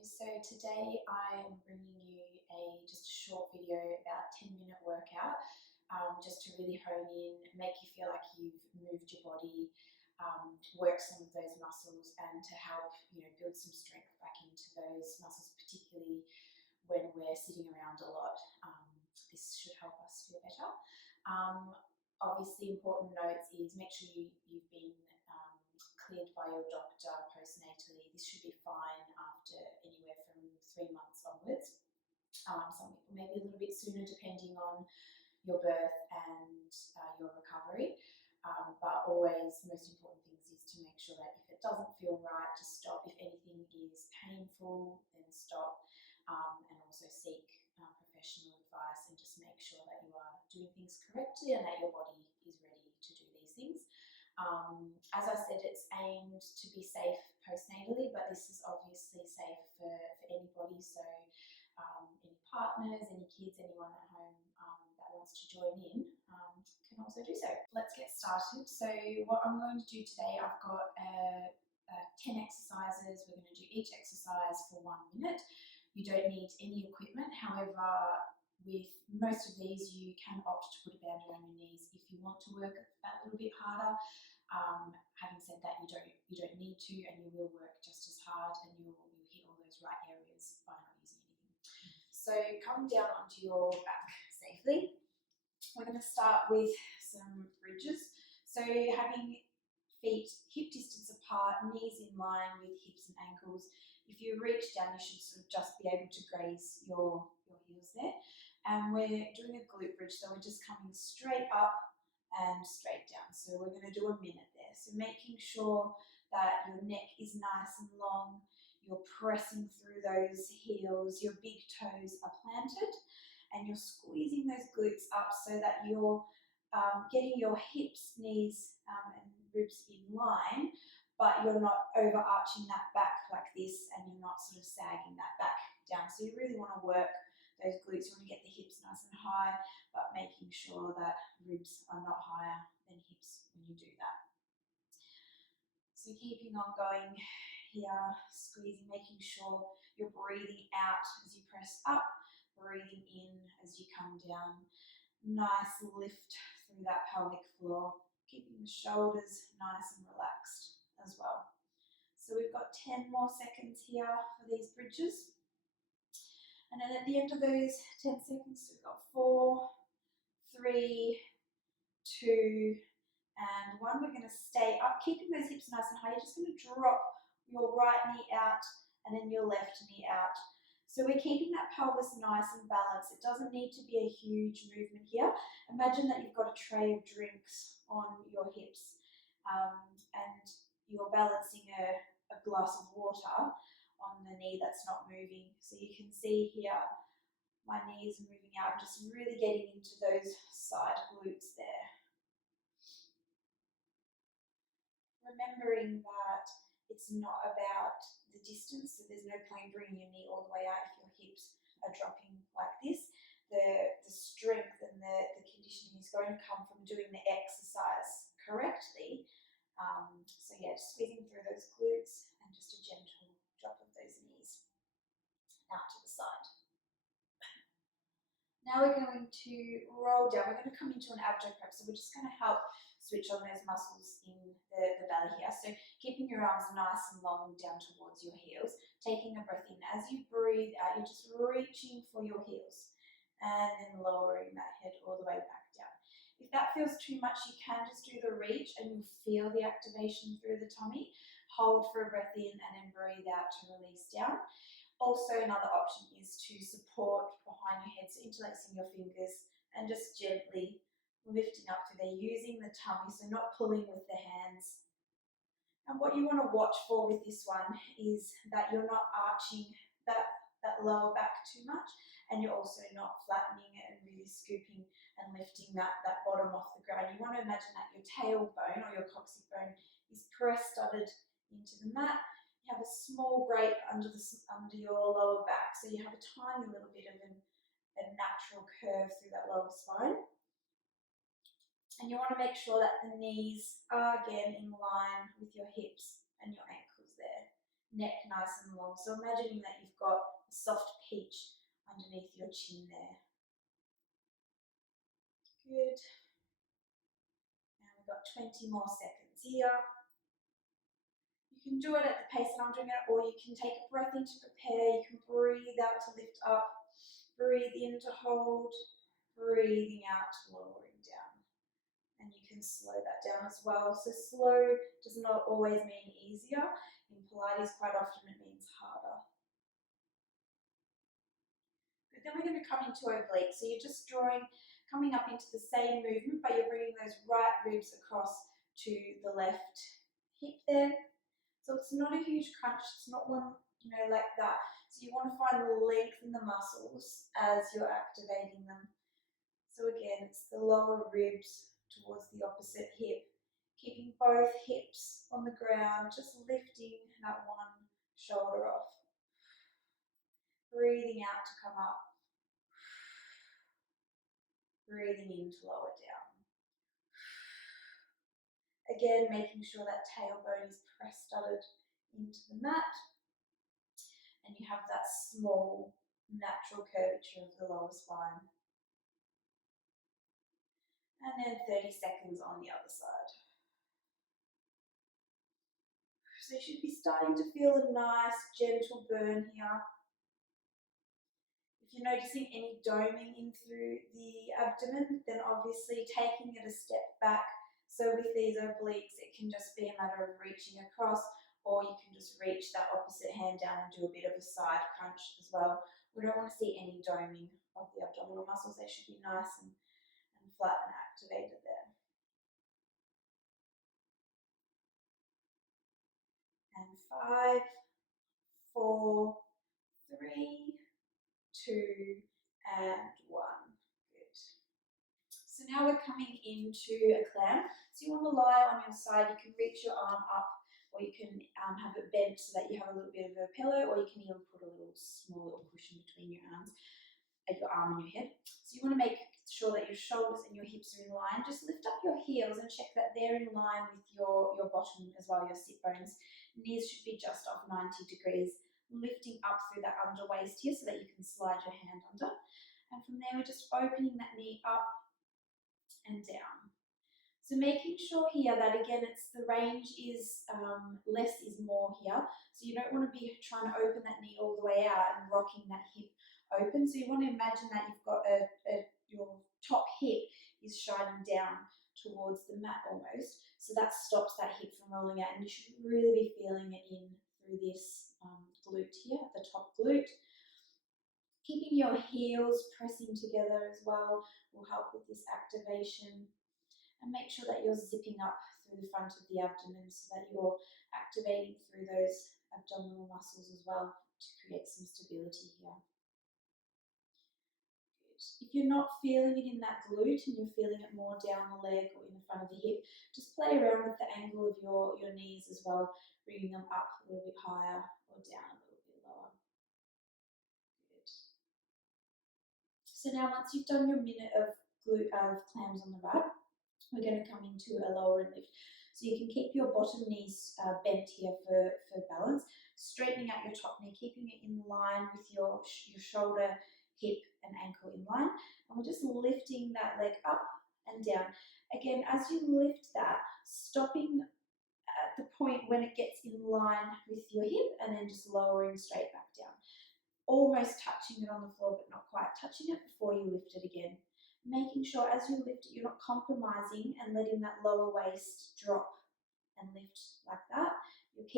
So today I am bringing you just a short video, about 10-minute workout, just to really hone in, make you feel like you've moved your body, work some of those muscles, and to help build some strength back into those muscles, particularly when we're sitting around a lot. This should help us feel better. Obviously, important notes is make sure you've been cleared by your doctor postnatally. This should be fine after anywhere from 3 months onwards. Some people maybe a little bit sooner depending on your birth and your recovery. But always, most important things is to make sure that if it doesn't feel right, to stop. If anything is painful, then stop, and also seek professional advice, and just make sure that you are doing things correctly and that your body is ready to do these things. As I said, it's aimed to be safe postnatally, but this is obviously safe for anybody. So any partners, any kids, anyone at home that wants to join in can also do so. Let's get started. So what I'm going to do today, I've got 10 exercises. We're going to do each exercise for 1 minute. You don't need any equipment. However, with most of these, you can opt to put a band around your knees if you want to work that little bit harder. Having said that, you don't need to, and you will work just as hard, and you'll hit all those right areas by not using anything. So come down onto your back safely. We're going to start with some bridges. So having feet hip distance apart, knees in line with hips and ankles. If you reach down, you should sort of just be able to graze your heels there. And we're doing a glute bridge, so we're just coming straight up and straight down. So we're going to do a minute there. So making sure that your neck is nice and long, you're pressing through those heels, your big toes are planted, and you're squeezing those glutes up so that you're getting your hips, knees, and ribs in line, but you're not overarching that back like this, and you're not sort of sagging that back down. So you really want to work those glutes. You want to get the hips nice and high, but making sure that ribs are not higher than hips when you do that. So keeping on going here, squeezing, making sure you're breathing out as you press up, breathing in as you come down. Nice lift through that pelvic floor, keeping the shoulders nice and relaxed as well. So we've got 10 more seconds here for these bridges. And then at the end of those 10 seconds, we've got 4, 3, 2, and 1. We're going to stay up, keeping those hips nice and high. You're just going to drop your right knee out and then your left knee out. So we're keeping that pelvis nice and balanced. It doesn't need to be a huge movement here. Imagine that you've got a tray of drinks on your hips, and you're balancing a glass of water on the knee that's not moving. So you can see here, my knees are moving out. I'm just really getting into those side glutes there. Remembering that it's not about the distance, so there's no point bringing your knee all the way out if your hips are dropping like this. The strength and the conditioning is going to come from doing the exercise correctly. So yeah, just squeezing through those glutes and just a gentle drop of those knees out to the side. Now we're going to roll down. We're going to come into an abdo prep, so we're just going to help switch on those muscles in the belly here. So keeping your arms nice and long down towards your heels, taking a breath in. As you breathe out, you're just reaching for your heels and then lowering that head all the way back down. If that feels too much, you can just do the reach and you'll feel the activation through the tummy. Hold for a breath in and then breathe out to release down. Also, another option is to support behind your head, so interlacing your fingers and just gently lifting up through there, using the tummy, so not pulling with the hands. And what you want to watch for with this one is that you're not arching that lower back too much, and you're also not flattening it and really scooping and lifting that bottom off the ground. You want to imagine that your tailbone or your coccyx bone is press-studded into the mat. You have a small grate under your lower back, so you have a tiny little bit of a natural curve through that lower spine. And you want to make sure that the knees are again in line with your hips and your ankles there. neck nice and long. So imagining that you've got a soft peach underneath your chin there. Good. Now we've got 20 more seconds here. You can do it at the pace that I'm doing it, or you can take a breath in to prepare. You can breathe out to lift up, breathe in to hold, breathing out to lowering down. And you can slow that down as well. So slow does not always mean easier. In Pilates, quite often it means harder. But then we're going to come into oblique. So you're just coming up into the same movement, but you're bringing those right ribs across to the left hip there. So it's not a huge crunch. It's not one, like that. So you want to find the length in the muscles as you're activating them. So again, it's the lower ribs towards the opposite hip. Keeping both hips on the ground, just lifting that one shoulder off. Breathing out to come up. Breathing in to lower down. Again, making sure that tailbone is press-studded into the mat. And you have that small, natural curvature of the lower spine. And then 30 seconds on the other side. So you should be starting to feel a nice, gentle burn here. If you're noticing any doming in through the abdomen, then obviously taking it a step back. So with these obliques, it can just be a matter of reaching across, or you can just reach that opposite hand down and do a bit of a side crunch as well. We don't want to see any doming of the abdominal muscles. They should be nice and flat and activated there. And 5, 4, 3, 2, and 1. Good. So now we're coming into a clam. So you want to lie on your side. You can reach your arm up, or you can have it bent so that you have a little bit of a pillow, or you can even put a small little cushion between your arm and your head. So you want to make sure that your shoulders and your hips are in line. Just lift up your heels and check that they're in line with your bottom as well, your sit bones. Knees should be just off 90 degrees. Lifting up through that under waist here so that you can slide your hand under. And from there, we're just opening that knee up and down. So making sure here that, again, it's the range is less is more here. So you don't want to be trying to open that knee all the way out and rocking that hip open. So you want to imagine that you've got your top hip is shining down towards the mat almost. So that stops that hip from rolling out, and you should really be feeling it in through this glute here, the top glute. Keeping your heels pressing together as well will help with this activation. And make sure that you're zipping up through the front of the abdomen so that you're activating through those abdominal muscles as well to create some stability here. Good. If you're not feeling it in that glute and you're feeling it more down the leg or in the front of the hip, just play around with the angle of your knees as well, bringing them up a little bit higher or down a little bit lower. Good. So now once you've done your minute of clams on the right, we're going to come into a lower lift. So you can keep your bottom knees bent here for balance, straightening out your top knee, keeping it in line with your shoulder, hip and ankle in line. And we're just lifting that leg up and down. Again, as you lift that, stopping at the point when it gets in line with your hip and then just lowering straight back down. Almost touching it on the floor, but not quite touching it before you lift it again. Making sure as you lift it, you're not compromising and letting that lower waist drop and lift like that.